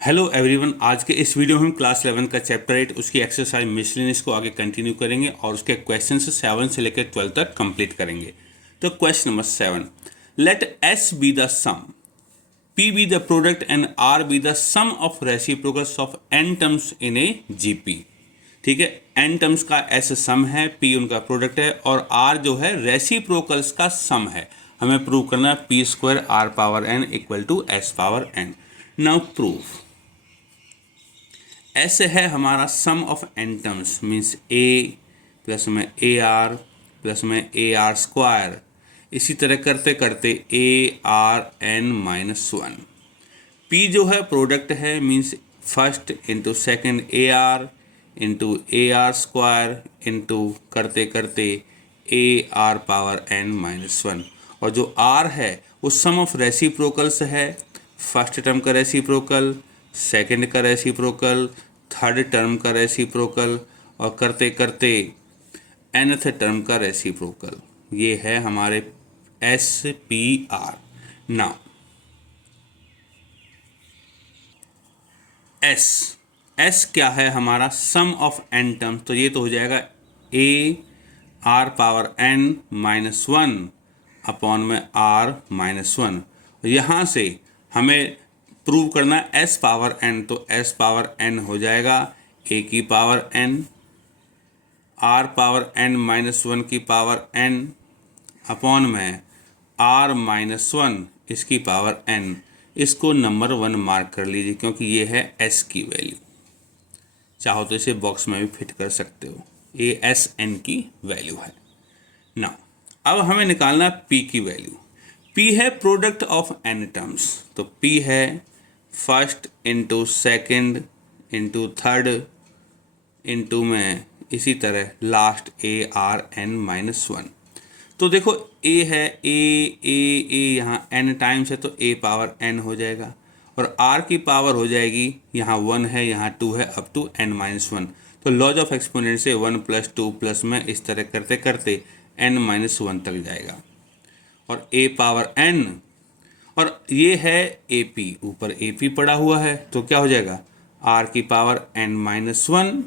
Hello everyone. आज के इस वीडियो में हम क्लास 11 का चैप्टर 8 उसकी एक्सरसाइज मिसलेनियस को आगे कंटिन्यू करेंगे और उसके क्वेश्चन 7 से लेकर 12 तक कंप्लीट करेंगे। तो question number 7, let S be the sum, P be the product and R be the sum of reciprocals of N terms in a GP. ठीक है, एन टर्म्स का एस सम है, पी उनका प्रोडक्ट है और are जो है reciprocals का सम है। हमें प्रूव करना है P square are power N equal to S power N. Now proof. ऐसे है हमारा sum of N terms means A plus में ए आर प्लस में ए आर स्क्वायर, इसी तरह करते करते a r n minus one. P जो है प्रोडक्ट है means first into second a r into a r square into करते करते a r power n minus one. और जो आर है वो सम ऑफ रेसिप्रोकल्स है, फर्स्ट टर्म का रेसिप्रोकल, सेकंड का रेसिप्रोकल, थर्ड टर्म का रेसिप्रोकल और करते करते nth टर्म का रेसिप्रोकल। ये है हमारे S P R. Now S क्या है हमारा सम ऑफ एन टर्म्स, तो ये तो हो जाएगा a r power n minus one upon में आर माइनस वन। यहाँ से हमें प्रूव करना है एस पावर एन, तो एस पावर एन हो जाएगा ए की power n r power n minus one की पावर एन अपॉन में आर माइनस वन इसकी पावर एन। इसको नंबर 1 मार्क कर लीजिए क्योंकि ये है एस की वैल्यू। चाहो तो इसे बॉक्स में भी फिट कर सकते हो, ये एस एन की वैल्यू है ना। अब हमें निकालना है पी की वैल्यू। पी है प्रोडक्ट ऑफ एन टर्म्स, तो पी है first into second into third into में इसी तरह last a r n minus one. तो देखो ए है ए यहाँ एन टाइम्स है तो ए पावर एन हो जाएगा और आर की पावर हो जाएगी यहाँ 1 है यहाँ 2 है up to n minus one. तो लॉज ऑफ एक्सपोनेंट से 1 प्लस 2 प्लस में इस तरह करते करते एन माइनस वन तक जाएगा और ए पावर एन और ये है ए पी, ऊपर ए पी पड़ा हुआ है तो क्या हो जाएगा आर की power n minus one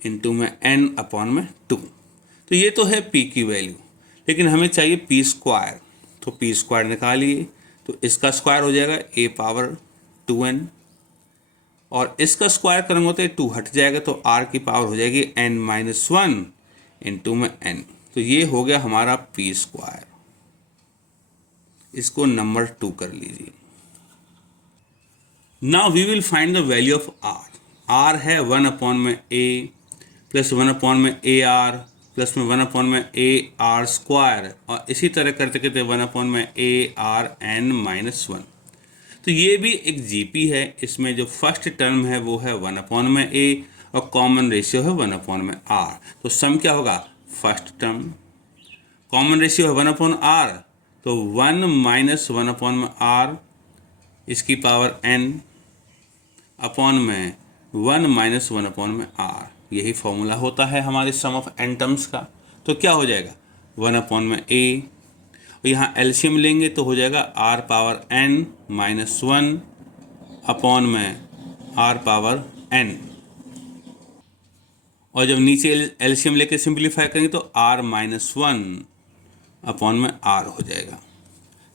into में एन अपॉन में 2। तो ये तो है पी की वैल्यू, लेकिन हमें चाहिए पी स्क्वायर, तो पी स्क्वायर निकालिए तो इसका स्क्वायर हो जाएगा ए पावर 2n और इसका स्क्वायर करेंगे तो 2 हट जाएगा तो आर की पावर हो जाएगी एन माइनस वन इंटू में एन। तो ये हो गया हमारा पी स्क्वायर। इसको नंबर 2 कर लीजिए। Now we will find the value of r. R है 1 अपॉन में ए प्लस 1 अपॉन में ए आर प्लस में 1 अपॉन में ए आर स्क्वायर और इसी तरह करते करते 1 अपॉन में ए आर एन माइनस वन। तो ये भी एक जीपी है, इसमें जो फर्स्ट टर्म है वो है 1 अपॉन में ए और कॉमन रेशियो है 1 अपॉन में आर। तो सम क्या होगा फर्स्ट टर्म, कॉमन रेशियो है 1 अपॉन आर तो 1 माइनस 1 अपॉन में आर इसकी पावर एन अपॉन में 1 माइनस 1 अपॉन में आर। यही फॉर्मूला होता है हमारे सम ऑफ एन टर्म्स का। तो क्या हो जाएगा 1 अपॉन में ए और यहाँ एलसीएम लेंगे तो हो जाएगा r power n minus one upon में आर पावर एन और जब नीचे एलसीएम लेके सिंप्लीफाई करेंगे तो आर माइनस वन अपॉन में आर हो जाएगा।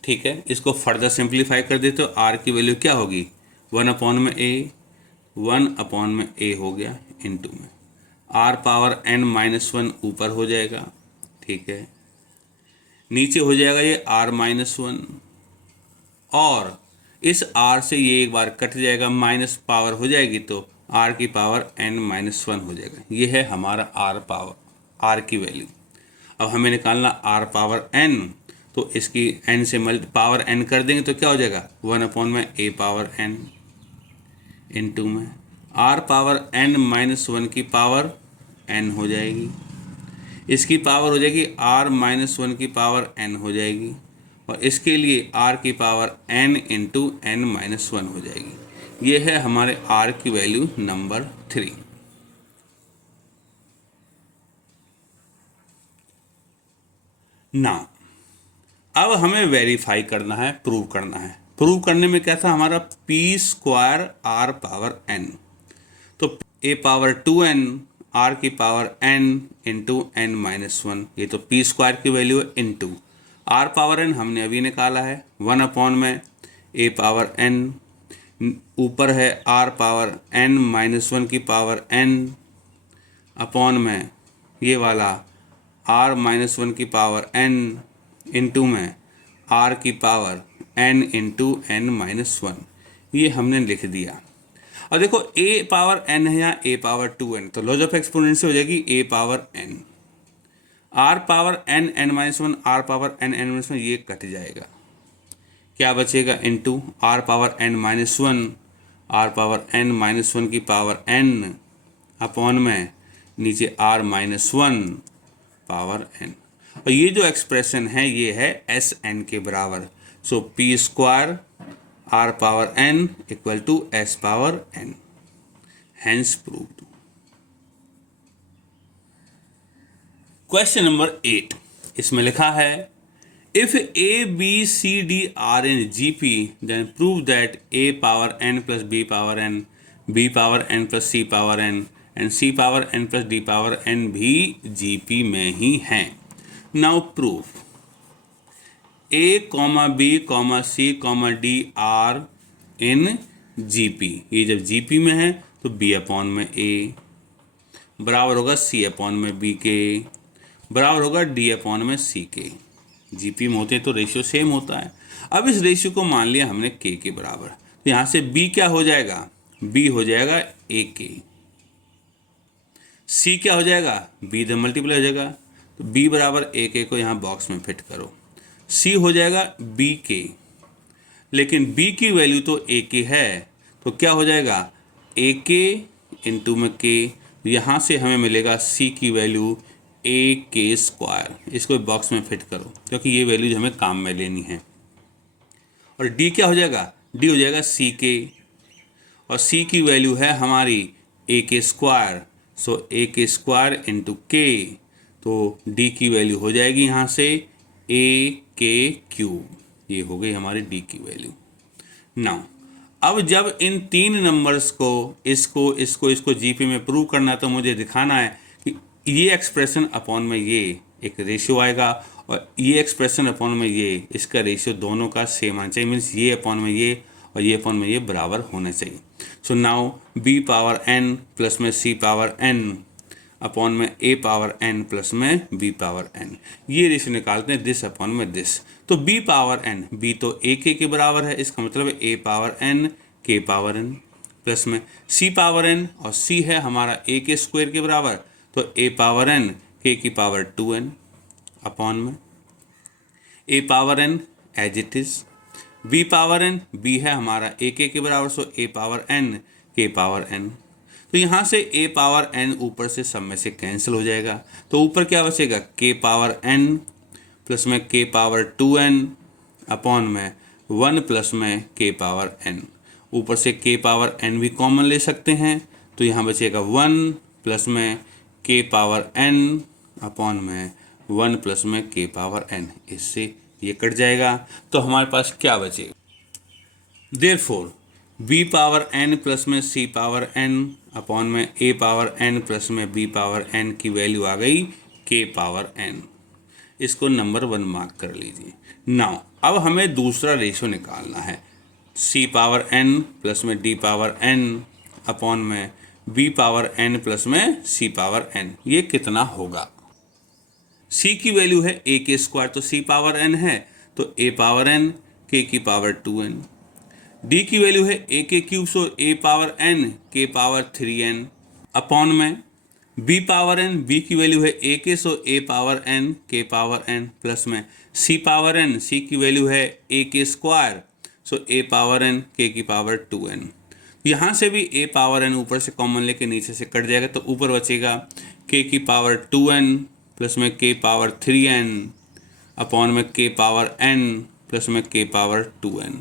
ठीक है, इसको फर्दर सिंप्लीफाई कर देते तो आर की वैल्यू क्या होगी 1 अपॉन में ए 1 अपॉन में ए हो गया इंटू में r power n minus one ऊपर हो जाएगा। ठीक है, नीचे हो जाएगा ये आर माइनस वन और इस आर से ये एक बार कट जाएगा माइनस पावर हो जाएगी तो आर की पावर एन माइनस वन हो जाएगा। ये है हमारा आर पावर आर की वैल्यू। अब हमें निकालना आर पावर एन, तो इसकी एन से पावर एन कर देंगे तो क्या हो जाएगा 1 अपॉन में ए पावर एन इंटू में r power n minus one की पावर एन हो जाएगी, इसकी पावर हो जाएगी आर माइनस वन की पावर एन हो जाएगी और इसके लिए आर की power n into n minus one हो जाएगी। ये है हमारे आर की वैल्यू नंबर 3। ना अब हमें वेरीफाई करना है, प्रूव करना है। प्रूव करने में क्या था हमारा P square are power n, तो ए पावर 2n आर की power n into n minus one, ये तो पी स्क्वायर की वैल्यू है, इंटू आर पावर n हमने अभी निकाला है 1 अपॉन में ए पावर n, ऊपर है r power n minus one की पावर n अपॉन में ये वाला r माइनस वन की पावर n इंटू में r की power n into n minus one, ये हमने लिख दिया। और देखो a पावर n है यहाँ a पावर 2n, तो लॉज ऑफ एक्सपोनेंट से हो जाएगी a power n, r power n n minus one, r power n n minus one, ये कट जाएगा, क्या बचेगा into r power n minus one, r power n minus one की power n upon में नीचे r minus one power n, और ये जो एक्सप्रेशन है ये है एस एन के बराबर। So P square are power n equal to S power n, hence proved. Question number 8, इसमें लिखा है if A B C D are in G P then prove that A power n plus B power n, B power n plus C power n and C power n plus D power n भी G P में ही हैं। Now proof A comma B comma C comma d are in G P, ये जब जी P में है तो B upon में ए बराबर होगा सी अपॉन में बी के बराबर होगा डी अपॉन में सी के। जी पी में होते हैं तो रेशियो सेम होता है। अब इस रेशियो को मान लिया हमने के बराबर, तो यहाँ से बी क्या हो जाएगा, बी हो जाएगा ए के, सी क्या हो जाएगा, बी से मल्टीप्लाई हो जाएगा, तो बी बराबर ए के को यहाँ बॉक्स में फिट करो, सी हो जाएगा बी के, लेकिन बी की वैल्यू तो ए के है तो क्या हो जाएगा ए के इंटू में के, यहाँ से हमें मिलेगा सी की वैल्यू ए के स्क्वायर, इसको बॉक्स में फिट करो क्योंकि ये वैल्यूज हमें काम में लेनी है। और डी क्या हो जाएगा, डी हो जाएगा सी के, और सी की वैल्यू है हमारी ए के स्क्वायर, सो ए के स्क्वायर इंटू के, तो डी की वैल्यू हो जाएगी यहाँ से ए के क्यूब, ये हो गई हमारी डी की वैल्यू। नाउ अब जब इन तीन नंबर्स को इसको जीपी में प्रूव करना है तो मुझे दिखाना है कि ये एक्सप्रेशन अपॉन में ये एक रेशियो आएगा और ये एक्सप्रेशन अपॉन में ये, इसका रेशियो दोनों का सेम आना चाहिए, मीन्स ये अपॉन में ये और ये अपॉन में ये बराबर होने चाहिए। So now b power n plus में सी पावर n अपॉन में ए पावर n प्लस में बी पावर n, ये रेशियो निकालते हैं दिस अपॉन में दिस, तो बी पावर n, बी तो ए के बराबर है, इसका मतलब है ए पावर n के पावर n प्लस में सी पावर n, और सी है हमारा ए के स्क्वायर के बराबर, तो ए पावर n के की पावर 2n अपॉन में ए power n as it is, B power n, B है हमारा ए के बराबर, सो ए पावर n के पावर n, तो यहाँ से a पावर n ऊपर से सब में से कैंसिल हो जाएगा, तो ऊपर क्या बचेगा k पावर n प्लस में k पावर 2n अपॉन में 1 प्लस में k पावर n, ऊपर से k पावर n भी कॉमन ले सकते हैं, तो यहाँ बचेगा 1 प्लस में k पावर n अपॉन में 1 प्लस में k पावर n, इससे ये कट जाएगा, तो हमारे पास क्या बचेगा, therefore b power n plus में c पावर n अपॉन में a पावर n प्लस में b पावर n की वैल्यू आ गई k पावर n, इसको नंबर 1 मार्क कर लीजिए। नाउ अब हमें दूसरा रेशियो निकालना है, c पावर n प्लस में d पावर n अपॉन में b पावर n प्लस में c पावर n, ये कितना होगा। c की वैल्यू है a के स्क्वायर, तो c पावर n है तो a पावर n k की पावर 2n, d की वैल्यू है a के cube, so a power n k power 3n upon में b पावर n, b की वैल्यू है a के, सो a power n k power n plus में c power n, c की value है a k square, so a power n k की power 2n, यहाँ से भी a पावर n ऊपर से कॉमन लेके नीचे से कट जाएगा, तो ऊपर बचेगा k की पावर 2n प्लस में k पावर 3n अपॉन में k पावर n प्लस में k पावर 2n,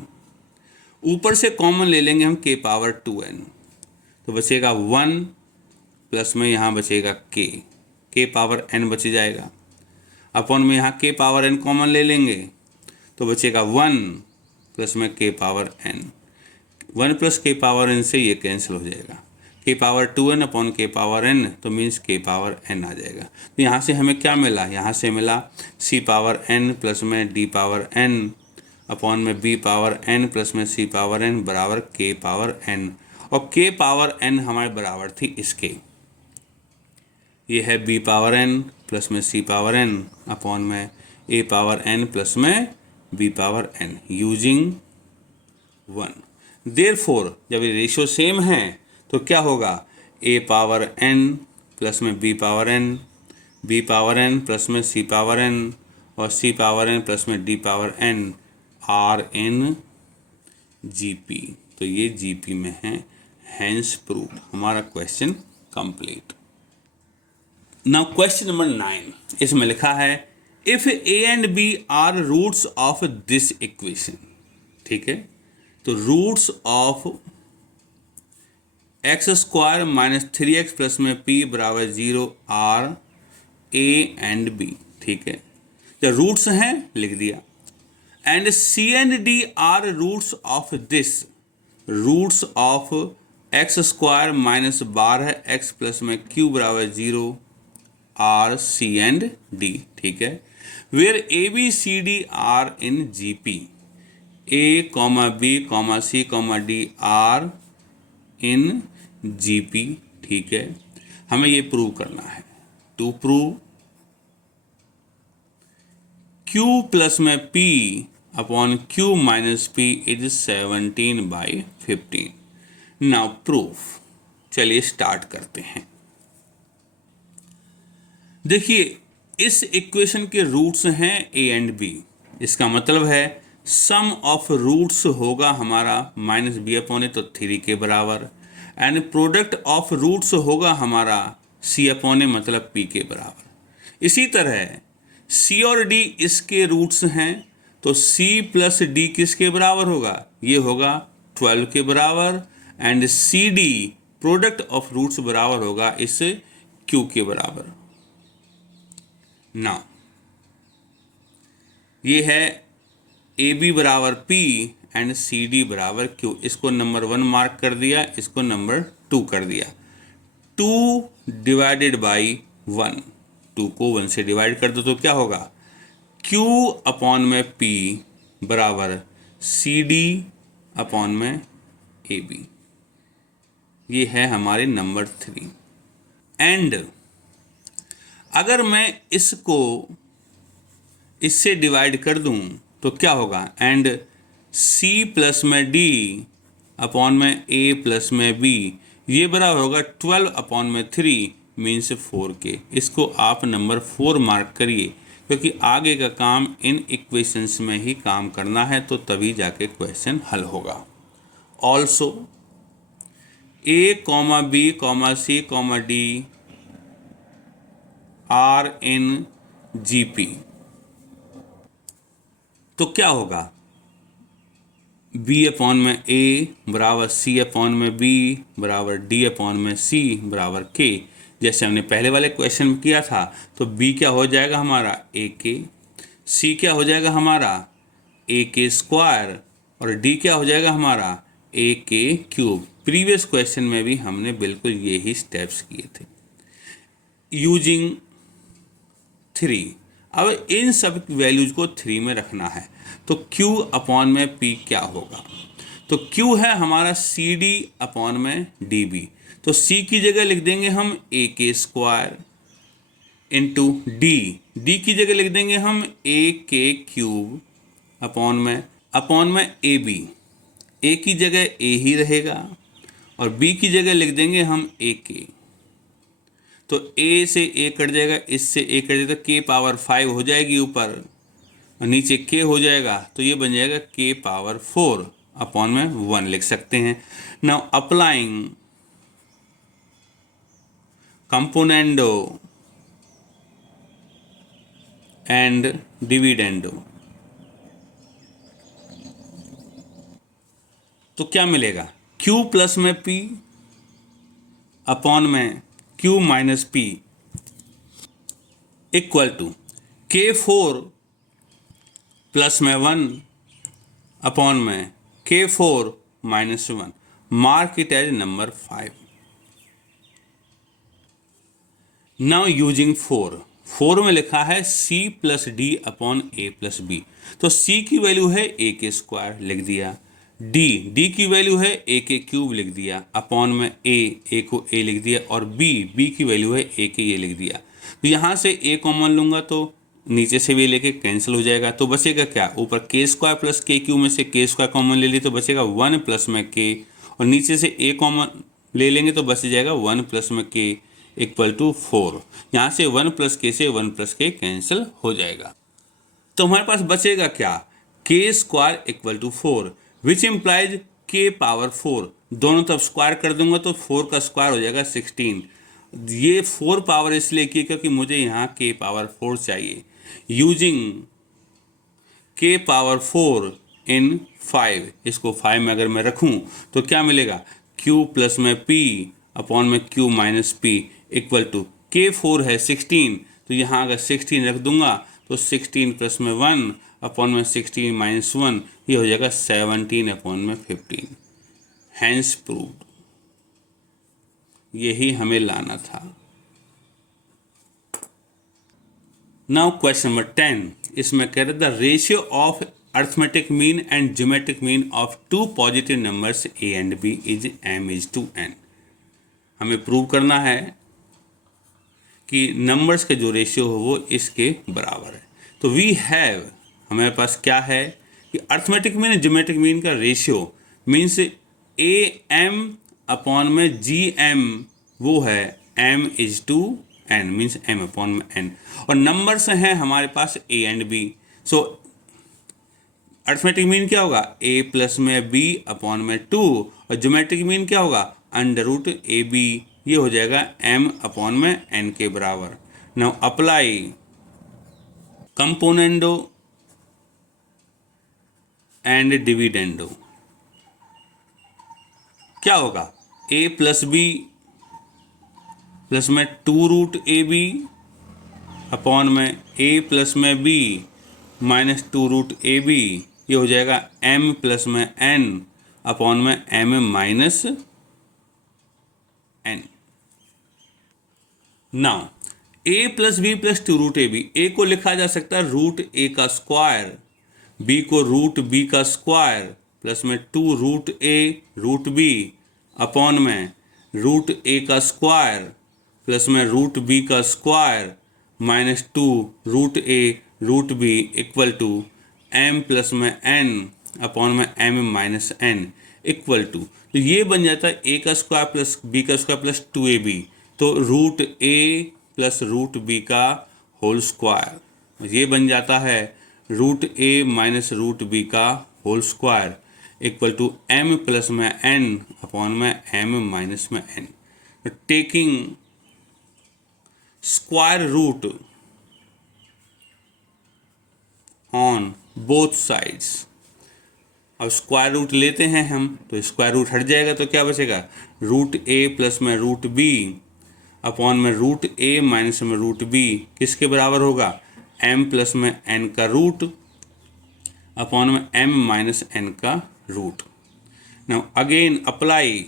ऊपर से कॉमन ले लेंगे हम k पावर 2n, तो बचेगा 1 प्लस में यहाँ बचेगा k पावर n बच जाएगा, अपॉन में यहाँ k पावर n कॉमन ले लेंगे तो बचेगा 1 प्लस में k power n, 1 plus k power n से ये कैंसिल हो जाएगा, k power 2n upon k power n, तो मीन्स k पावर n आ जाएगा। तो यहाँ से हमें क्या मिला, यहाँ से मिला c पावर n प्लस में d पावर n अपॉन में b पावर n प्लस में c पावर n बराबर k पावर n, और k पावर n हमारे बराबर थी इसके, ये है b पावर n प्लस में c पावर n अपॉन में a पावर n प्लस में b power n using 1। Therefore जब ये रेशियो सेम है तो क्या होगा, a पावर n प्लस में b पावर n प्लस में c पावर n और c पावर n प्लस में d power n are in GP। तो ये GP में है, हैंस प्रूव्ड। हमारा question complete. Now question number 9, इसमें लिखा है if a and b are roots of this equation. ठीक है, तो roots of x square minus 3x plus में p बराबर 0 आर a एंड b। ठीक है, जब रूट्स हैं लिख दिया, and c and d are roots of this, roots of x square minus 12x plus में q बराबर 0 आर c एंड d। ठीक है, where a b c d are in GP, a b c d are in GP। ठीक है, हमें ये prove करना है। टू प्रूव q प्लस में p upon q minus p is 17/15। Now proof, चलिए स्टार्ट करते हैं। देखिए इस इक्वेशन के रूट्स हैं a एंड b, इसका मतलब है सम ऑफ रूट्स होगा हमारा माइनस बी अपॉन ए, तो 3 के बराबर, एंड प्रोडक्ट ऑफ रूट्स होगा हमारा c अपॉन ए मतलब p के बराबर। इसी तरह c और d इसके रूट्स हैं, तो c प्लस d किसके बराबर होगा, ये होगा 12 के बराबर, and c d product of roots बराबर होगा इस q के बराबर। ना ये है ए बी बराबर p एंड सी डी बराबर q। इसको नंबर 1 मार्क कर दिया, इसको नंबर 2 कर दिया। 2 डिवाइडेड बाई 1, 2 को 1 से डिवाइड कर दो तो क्या होगा, q अपॉन में p बराबर सी डी अपॉन में ए बी। ये है हमारे नंबर 3। एंड अगर मैं इसको इससे डिवाइड कर दूं तो क्या होगा, एंड c प्लस में d अपॉन में a प्लस में b, ये बराबर होगा 12 अपॉन में 3 मीन्स 4 के। इसको आप नंबर 4 मार्क करिए, क्योंकि आगे का काम इन इक्वेशंस में ही काम करना है, तो तभी जाके क्वेश्चन हल होगा। Also a, b, c, d are in GP। तो क्या होगा, b अपॉन में a बराबर c अपॉन में b बराबर d अपॉन में c बराबर k। जैसे हमने पहले वाले क्वेश्चन में किया था, तो b क्या हो जाएगा हमारा ak, c क्या हो जाएगा हमारा ak स्क्वायर, और d क्या हो जाएगा हमारा ak क्यूब। प्रीवियस क्वेश्चन में भी हमने बिल्कुल यही स्टेप्स किए थे यूजिंग 3। अब इन सब वैल्यूज को 3 में रखना है, तो q अपॉन में p क्या होगा, तो q है हमारा सी डी अपॉन में डी बी, तो c की जगह लिख देंगे हम a k square into d की जगह लिख देंगे हम a के क्यूब अपॉन में ए बी। a की जगह a ही रहेगा और b की जगह लिख देंगे हम a के, तो a से a कट जाएगा, इससे a कट जाएगा, k पावर 5 हो जाएगी ऊपर और नीचे k हो जाएगा, तो ये बन जाएगा k पावर 4 अपॉन में 1 लिख सकते हैं। Now applying componendo and dividendo, तो क्या मिलेगा, q प्लस में p अपॉन में q minus p equal to k4 plus में 1 अपॉन में K4 minus 1, mark it as number 5। Now using 4 में लिखा है C plus d upon a plus b. तो C की वैल्यू है a के स्क्वायर, लिख दिया। D की वैल्यू है a के क्यूब, लिख दिया। अपॉन में a को a लिख दिया, और b की वैल्यू है a के ये लिख दिया। तो यहाँ से a कॉमन लूँगा तो नीचे से भी लेके कैंसिल हो जाएगा, तो बचेगा क्या, ऊपर के स्क्वायर प्लस के क्यूब में से के स्क्वायर कॉमन ले ली तो बचेगा 1 प्लस में के, और नीचे से a कॉमन ले लेंगे तो बच जाएगा 1 प्लस में के इक्वल टू 4। यहाँ से 1 प्लस के से 1 प्लस के कैंसिल हो जाएगा। तो हमारे पास बचेगा क्या, k square equal to 4, which implies k power 4। दोनों तरफ स्क्वायर कर दूंगा तो 4 का स्क्वायर हो जाएगा 16। ये 4 पावर इसलिए की क्योंकि मुझे यहाँ के पावर 4 चाहिए। यूजिंग के पावर 4 इन 5, इसको 5 में अगर मैं रखूं तो क्या मिलेगा, q प्लस में p अपॉन में q minus p equal to K4 है 16, तो यहाँ अगर 16 रख दूंगा तो 16 प्लस में 1 अपॉन में 16 माइनस 1, ये हो जाएगा 17 अपॉन में 15। Hence proved. यही हमें लाना था। नाउ क्वेश्चन नंबर 10, इसमें कह रहे the ratio of arithmetic mean and geometric mean of two positive numbers a and b is m:2n। हमें प्रूव करना है कि नंबर्स के जो रेशियो हो वो इसके बराबर है। तो वी हैव, हमारे पास क्या है कि अर्थमेटिक मीन ज्योमेट्रिक मीन का रेशियो मीन्स am अपॉन में gm, वो है m:2n, मीन्स m अपॉन में n, और नंबर्स हैं हमारे पास a and b। So arithmetic mean क्या होगा, a प्लस में b अपॉन में 2, और ज्योमेट्रिक मीन क्या होगा, अंडर रूट ab, ये हो जाएगा m अपॉन में n के बराबर। Now apply componendo and dividendo. क्या होगा, a प्लस b प्लस में 2 रूट ab अपॉन में a प्लस में b माइनस 2 रूट ab, ये हो जाएगा m प्लस में n अपॉन में m minus n। Now a plus B plus 2 root A B, A को लिखा जा सकता है रूट a का स्क्वायर, b को रूट b का स्क्वायर प्लस में 2 root a root b upon में रूट a का स्क्वायर प्लस में रूट b का square minus 2 root a root b equal to m plus में n अपॉन में m minus n equal to, तो ये बन जाता है a का स्क्वायर प्लस b का स्क्वायर प्लस 2ab, तो root a plus root b का होल स्क्वायर, ये बन जाता है root a minus root b का whole square equal to m plus में n अपॉन में m माइनस में n। Taking square root on both sides, अब स्क्वायर रूट लेते हैं हम तो स्क्वायर रूट हट जाएगा, तो क्या बचेगा, रूट a प्लस में रूट b अपॉन में रूट a माइनस में रूट b किसके बराबर होगा, m प्लस में n का रूट अपॉन में m माइनस n का root. Now again apply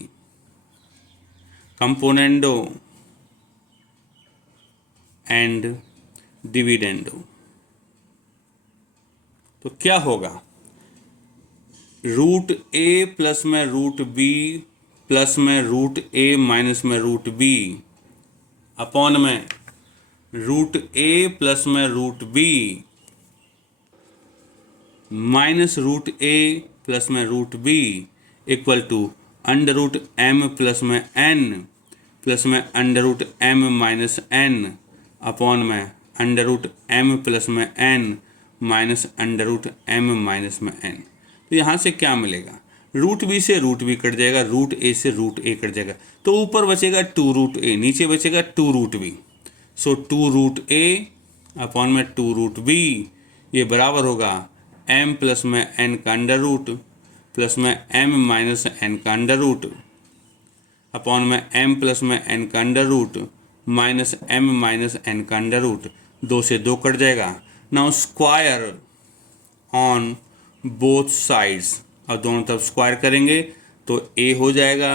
componendo and dividendo. तो क्या होगा, रूट a प्लस में रूट b प्लस में रूट a माइनस में रूट b अपॉन में रूट a प्लस में root b minus root a plus में root b equal to under root m plus में n प्लस में under root m minus n upon में under root m plus में n minus under root m minus में n। तो यहाँ से क्या मिलेगा, रूट बी से रूट बी कट जाएगा, रूट ए से रूट ए कट जाएगा, तो ऊपर बचेगा 2 रूट ए, नीचे बचेगा 2 root B. So 2 root A upon में 2 रूट बी, ये बराबर होगा m प्लस में n का अंडर रूट प्लस में m माइनस n का अंडर रूट अपॉन में m प्लस में n का under root minus m minus n का अंडर रूट, 2 से 2 कट जाएगा। Now square on both sides, और दोनों तरफ स्क्वायर करेंगे तो a हो जाएगा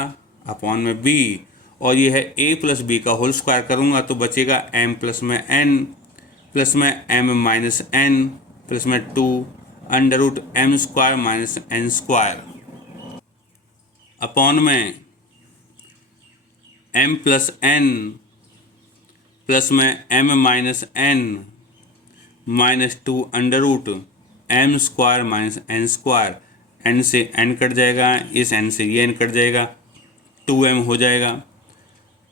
अपॉन में b, और ये है a प्लस बी का होल स्क्वायर करूँगा तो बचेगा m प्लस में n प्लस में m माइनस n प्लस में 2 under root m square minus n square upon में m प्लस n प्लस में m minus n minus 2 under root m square minus n square, n से n cut जाएगा, इस n से ये n cut जाएगा, 2m हो जाएगा,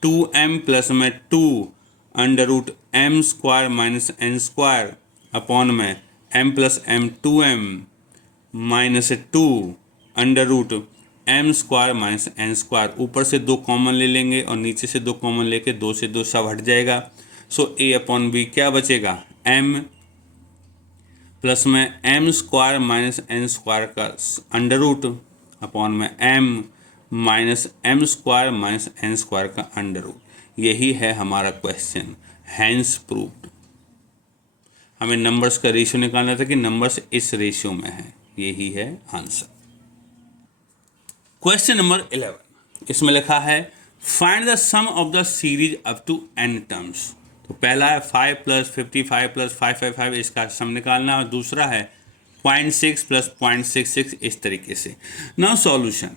2m प्लस में 2 under root m square minus n square upon में m plus m 2m minus 2 under root m square minus n square. ऊपर से 2 कॉमन ले लेंगे और नीचे से 2 कॉमन लेके 2 से 2 सब हट जाएगा। सो a अपॉन b क्या बचेगा, m प्लस में m square minus n square का अंडर रूट अपॉन में m minus m square minus n square का अंडर रूट। यही है हमारा क्वेश्चन, हैंस प्रूव्ड। हमें नंबर्स का रेशियो निकालना था कि नंबर्स इस रेशियो में है, यही है आंसर। क्वेश्चन नंबर 11, इसमें लिखा है find the sum of the series up to n terms. तो पहला है 5 प्लस 55 प्लस 555, इसका सम निकालना, और दूसरा है 0.6 प्लस 0.66, इस तरीके से। नाउ सॉल्यूशन,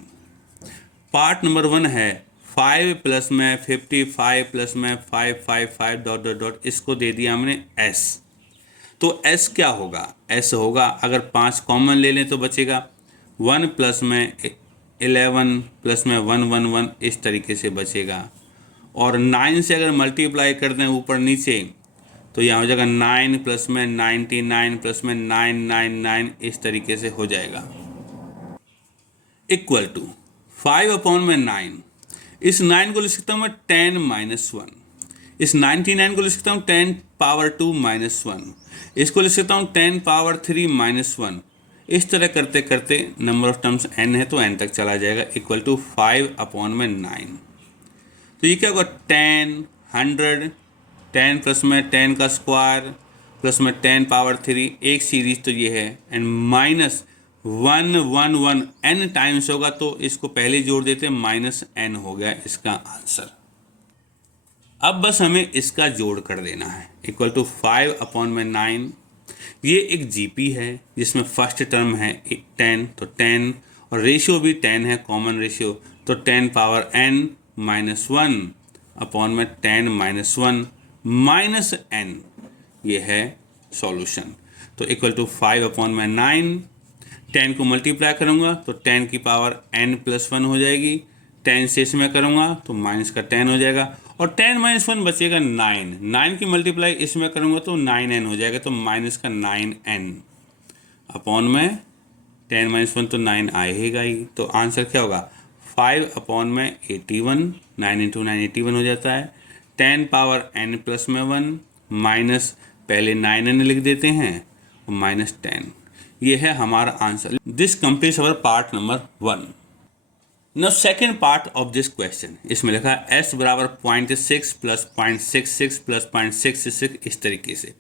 पार्ट नंबर 1 है 5 प्लस में 55 प्लस में 555 डॉट डॉट डॉट, इसको दे दिया हमने s। तो s क्या होगा, s होगा, अगर 5 कॉमन ले लें तो बचेगा 1 प्लस में 11 प्लस में 111, इस तरीके से बचेगा। और 9 से अगर मल्टीप्लाई कर दें ऊपर नीचे तो यहाँ हो जाएगा 9 प्लस में 99 प्लस में 999, इस तरीके से हो जाएगा। इक्वल टू 5 अपॉन में 9, इस 9 को लिख सकता हूँ मैं 10 माइनस 1, इस 99 को लिख सकता हूँ 10 पावर 2 माइनस 1, इसको लिख सकता हूँ 10 पावर 3 माइनस 1। इस तरह करते करते नंबर ऑफ टर्म्स n है तो n तक चला जाएगा। इक्वल टू 5 अपॉन में 9, तो ये क्या होगा 10 100, 10 प्लस में 10 का स्क्वायर प्लस में 10 पावर 3, एक सीरीज तो ये है, एंड माइनस 111 n टाइम्स होगा तो इसको पहले जोड़ देते हैं, माइनस n हो गया इसका आंसर। अब बस हमें इसका जोड़ कर देना है। इक्वल टू 5 अपॉन में 9, ये एक जीपी है जिसमें फर्स्ट टर्म है 10, तो 10 और रेशियो भी 10 है, कॉमन रेशियो, तो 10 पावर n माइनस 1 अपॉन में 10 माइनस 1 माइनस n, ये है सॉल्यूशन। तो इक्वल टू 5 अपॉन में 9, 10 को मल्टीप्लाई करूँगा तो 10 की पावर n प्लस 1 हो जाएगी, 10 से इसमें करूँगा तो माइनस का 10 हो जाएगा, और 10 माइनस 1 बचेगा 9, 9 की मल्टीप्लाई इसमें करूँगा तो 9n हो जाएगा, तो माइनस का 9n अपॉन में 10 माइनस 1 तो 9 आएगा ही। तो आंसर क्या होगा 5 अपॉन में 81, 9 इंटू 9 81 हो जाता है, 10 पावर n प्लस में 1 माइनस पहले 9n लिख देते हैं और माइनस 10, ये है हमारा answer. This completes our part number 1। Now second part of this question, इसमें लिखा है s बराबर 0.6 प्लस 0.66 प्लस 0.66, इस तरीके से।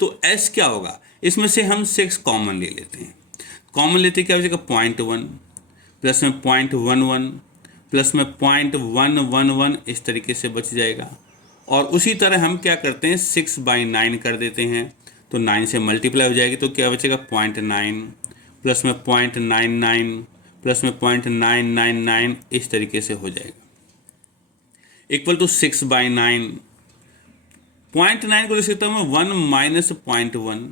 तो s क्या होगा, इसमें से हम 6 कॉमन ले लेते हैं। कॉमन लेते क्या हो जाएगा 0.1 प्लस में 0.11 प्लस में 0.111, इस तरीके से बच जाएगा। और उसी तरह हम क्या करते हैं 6/9 कर देते हैं, तो 9 से मल्टीप्लाई हो जाएगी तो क्या बचेगा 0.9 प्लस में 0.99 प्लस में 0.999, इस तरीके से हो जाएगा। इक्वल टू 6/9, 0.9 को लिख सकता हूँ मैं 1 माइनस 0.1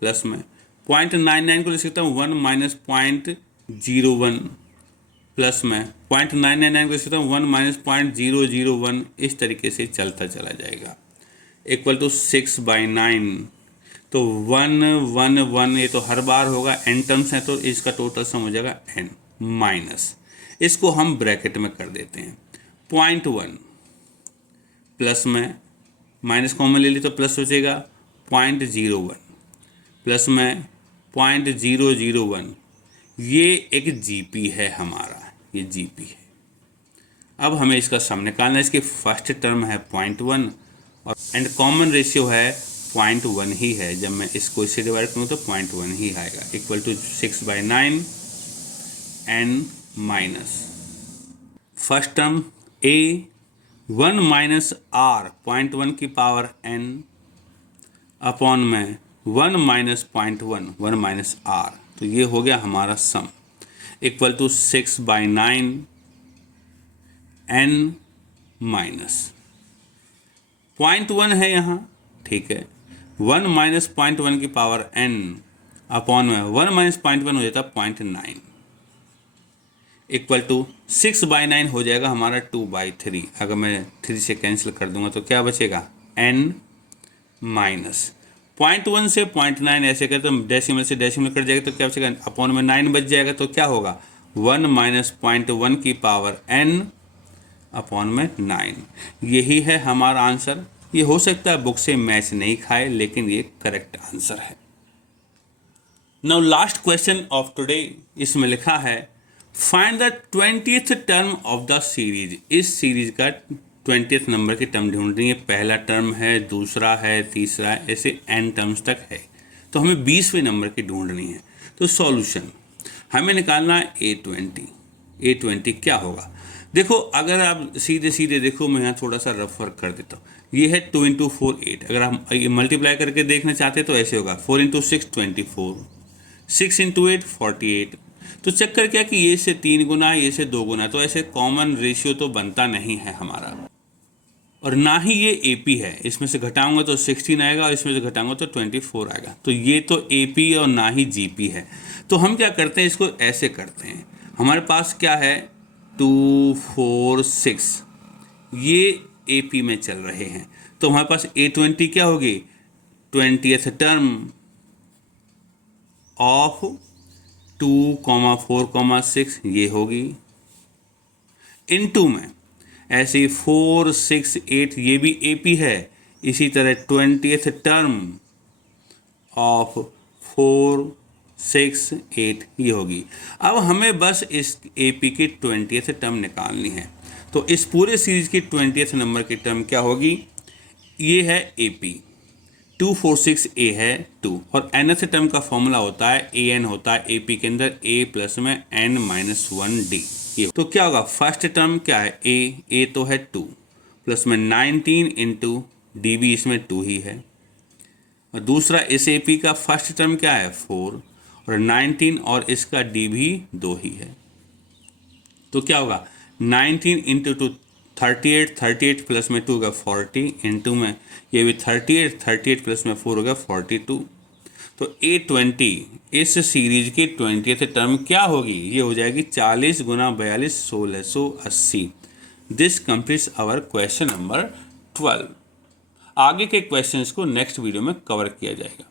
प्लस में 0.99 को लिख सकता हूँ 1 माइनस 0.01 प्लस में 0.999 को लिख सकता हूँ 1 माइनस 0.001, इस तरीके से चलता चला जाएगा। इक्वल टू 6/9, तो 1 1 1, ये तो हर बार होगा, n टर्म्स हैं तो इसका टोटल सम हो जाएगा n माइनस, इसको हम ब्रैकेट में कर देते हैं 0.1 प्लस में माइनस कॉमन ले ली तो प्लस बचेगा 0.01 प्लस में 0.001, ये एक जीपी है हमारा, ये जीपी है। अब हमें इसका सम निकालना है। इसकी फर्स्ट टर्म है 0.1 और एंड कॉमन रेशियो है 0.1 ही है। जब मैं इसको इससे डिवाइड करूँ तो 0.1 ही आएगा, equal to 6/9 n minus first term a 1 minus r 0.1 की पावर n अपॉन में 1 माइनस 0.1 1 माइनस r, तो ये हो गया हमारा सम, इक्वल टू 6/9 n माइनस 0.1 है यहाँ, ठीक है। 1 माइनस 0.1 की पावर n अपॉन में 1 माइनस 0.1 हो जाता 0.9, इक्वल टू 6/9 हो जाएगा हमारा 2/3। अगर मैं 3 से कैंसिल कर दूंगा तो क्या बचेगा, n माइनस 0.1 से 0.9 ऐसे करते तो डेसिमल से डेसिमल कट जाएगा तो क्या बचेगा, अपॉन में 9 बच जाएगा, तो क्या होगा 1 माइनस 0.1 की पावर n अपॉन में 9। यही है हमारा आंसर। ये हो सकता है बुक से मैच नहीं खाए, लेकिन ये करेक्ट आंसर है। Now last question of today, इसमें लिखा है find the 20th term of the series. इस सीरीज का 20th नंबर की टर्म ढूंढनी है। पहला टर्म है, दूसरा है, तीसरा है, ऐसे n टर्म्स तक है, तो हमें 20वें नंबर की ढूंढनी है। तो सॉल्यूशन हमें निकालना है A20 क्या होगा। देखो अगर आप सीधे सीधे देखो, मैं यहाँ थोड़ा सा रफ वर्क कर देता हूँ। ये है 2 × 4 8। अगर हम मल्टीप्लाई करके देखना चाहते तो ऐसे होगा 4 × 6 24, 6 × 8 48। तो चक्कर क्या कि ये से 3 गुना, ये से 2 गुना, तो ऐसे कॉमन रेशियो तो बनता नहीं है हमारा, और ना ही ये AP है। इसमें से घटाऊंगा तो 16 आएगा और इसमें से घटाऊंगा तो 24 आएगा। तो ये तो AP और ना ही GP है। तो हम क्या करते हैं, इसको ऐसे करते हैं। हमारे पास क्या है 2 4 6, ये AP में चल रहे हैं, तो हमारे पास A20 क्या होगी, 20th टर्म ऑफ 2, 4, 6 ये होगी, इनटू में ऐसे 4 6 8 ये भी AP है, इसी तरह 20th टर्म ऑफ 4 6 8 ये होगी। अब हमें बस इस AP की 20th टर्म निकालनी है। तो इस पूरे सीरीज की 20th नंबर की टर्म क्या होगी, ये है AP, 2 4 6 A है 2, और nth टर्म का फॉर्मूला होता है AN होता है AP के अंदर A प्लस में n माइनस 1D। ये तो क्या होगा, फर्स्ट टर्म क्या है A तो है 2 प्लस में 19 इंटू डी भी इसमें 2 ही है, और दूसरा इस AP का फर्स्ट टर्म क्या है 4 और 19 और इसका डी भी 2 ही है। तो क्या होगा 19 इंटू 2 38, 38 प्लस में 2 होगा 40, इंटू में ये भी 38, 38 प्लस में 4 होगा 42। तो A20 इस सीरीज की 20th टर्म क्या होगी, ये हो जाएगी 40 गुना 42 1680। This completes our question number 12। आगे के क्वेश्चंस को नेक्स्ट वीडियो में कवर किया जाएगा।